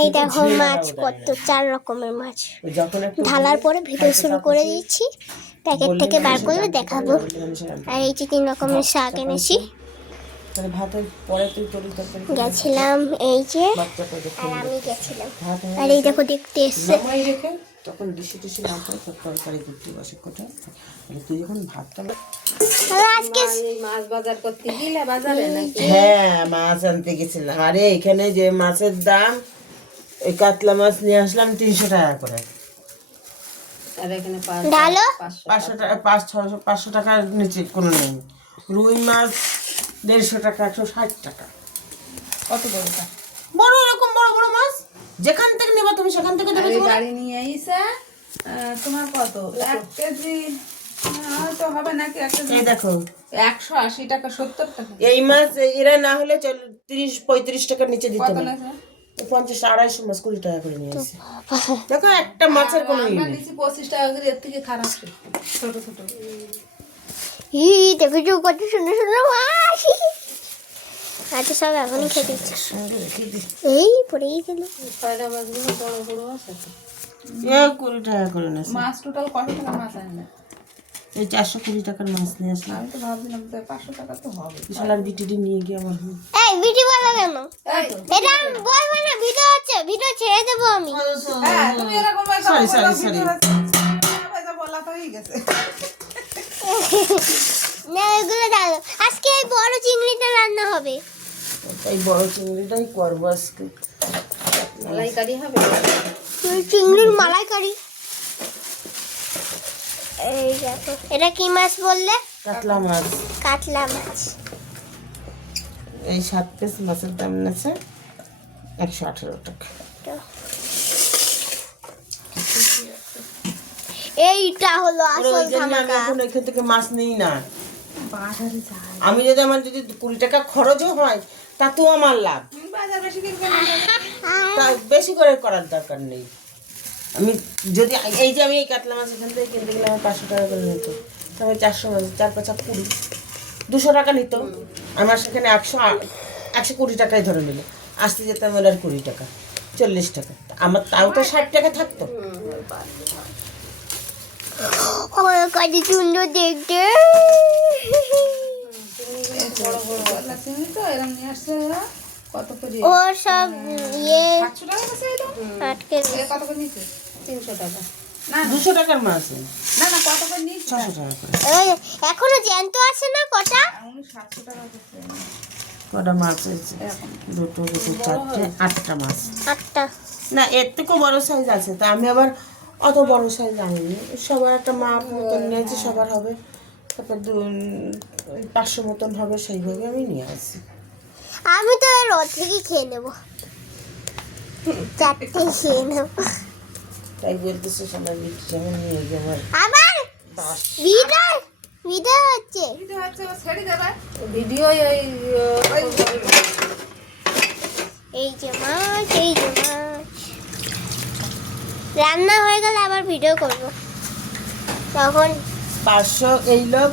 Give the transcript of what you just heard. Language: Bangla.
এই দেখো মাছ কত 4 রকমের মাছ ঢালার পরে ভিডিও শুরু করে দিয়েছি। প্যাকেট থেকে বার করে দেখাবো। আর এই যে 3 রকমের শাক এনেছি। গেছিলাম এই যে, আর আমি গেছিলাম। আর এই দেখো দেখতে এসছে। তখন ডিশে টিশে না পাই তরকারি করতে বসে কোটা। তুই যখন ভাতটা আজকে মাছ বাজার করতে গেলে বাজারে নাকি? হ্যাঁ মাছ আনতে গেছিলাম। আরে এখানে যে মাছের দাম, ওই কাতলা মাছ নিয়ে আসলাম 300 টাকা করে। আর এখানে ঢালো 500 টাকা, 500 টাকার নিচে কোনো নেই। রুই মাছ 150 টাকা, 160 টাকা। কত বড়টা? বড় এরকম বড় বড় মাছ যেখান থেকে নেবা তুমি সেখান থেকে দেবে। গাড়ি নিয়ে আইসা তোমার কত 1 কেজি হয়তো হবে নাকি? 1 কেজি এই দেখো 180 টাকা 70 টাকা। এই মাছ এরা না হলে 30-35 টাকার নিচে দিতে কত না। নেছে? 50-250 মাছ 20 টাকা করে নিয়ে আসে। দেখো একটা মাছের কোনো আমরা নেই। নিচে 25 টাকা করে, এর থেকে খারাপ ছোট ছোট। দেখো যে কত সুন্দর সুন্দর মাছ। আচ্ছা সব এখনই খেতে ইচ্ছে। এই পড়েই গেল। পয়লা মাছগুলো বড় বড় আছে তো। 20 টাকা করে নিয়েছে। মাছ টোটাল কত টাকা মাছ আনলে? এই 420 টাকার মাছ নিয়ে আসলাম। আমি তো ভাবছিলাম 500 টাকা তো হবে। বিশালার বিটিটি নিয়ে গিয়ে আমার এই ভিডিও বলা কেন? এই তো। এটা আমি বলবো না, ভিডিও আছে, ভিডিও ছেড়ে দেবো আমি। হ্যাঁ তুমি এরকম একটা সরি বলা তো হয়ে গেছে। না এগুলো ডালো। আজকে এই বড় চিংড়িটা রান্না হবে। এই বড় চিংড়িটাই করবো আজকে। মালাইকারি হবে। চিংড়ির মালাইকারি। এই দেখো এটা কি মাছ বললে? কাতলা মাছ। কাতলা মাছ। এই 7 পিস মাছের দাম নিয়েছে 118 টাকা। এইটা হলো আসল ওই জন্য আমি ধামাকা। এখন এখান থেকে মাছ নিই না। আমি যদি আমার 20 টাকা খরচও হয় তাতেও আমার লাভ। বাজার বেশি কিনবে না। তা বেশি করে করার দরকার নেই। আমি যদি এই যে আমি এই কাতলা মাছ এখান থেকে কিনতে গেলে আমার 500 টাকা করে নিত, তবে 400 মাছ 4-5-20 200 টাকা নিত। আমার সেখানে 120 টাকায় ধরে নিল। আসতে যেতে আমার আর 20 টাকা 40 টাকা, আমার তাও তো 60 টাকা থাকতো। কত সুন্দর দেখতে। বড় বড় গলা চিংড়ি তো এরকম নিয়ে আসছে ওরা। কত করে? ও সব ইয়ে 700 টাকা আছে এটা? আটকে এ কত করে নিচ্ছে? 300 টাকা। না 200 টাকার মাছ না না কত করে নিচ্ছে? 600 টাকা করে। এখনো জ্যান্ত আসে না কটা? উনি 700 টাকা করছে। কটা মাছ হয়েছে? দুটো 4টে 8টা মাছ। 8টা। না এর থেকেও বড় সাইজ আছে, তা আমি আবার অত বড় সাইজ আনিনি। সবার একটা মাপ মতন নিয়েছি, সবার হবে। তারপর 500 মতন হবে, সেইভাবে আমি নিয়ে আসি। আমি তো এর অর্ধেকই খেয়ে নেবো। 4টে খেয়ে নেবো। তাই বলতেছে সবাই বিক্রি যেমন নিয়ে যাবে। আবার ভিডিও ভিডিও হচ্ছে। ভিডিও হচ্ছে ও ছেড়ে দেবে। ভিডিও এই যে মাছ, এই যে মাছ। রান্না হয়ে গেলে আবার ভিডিও করব। তখন 500 এই লোক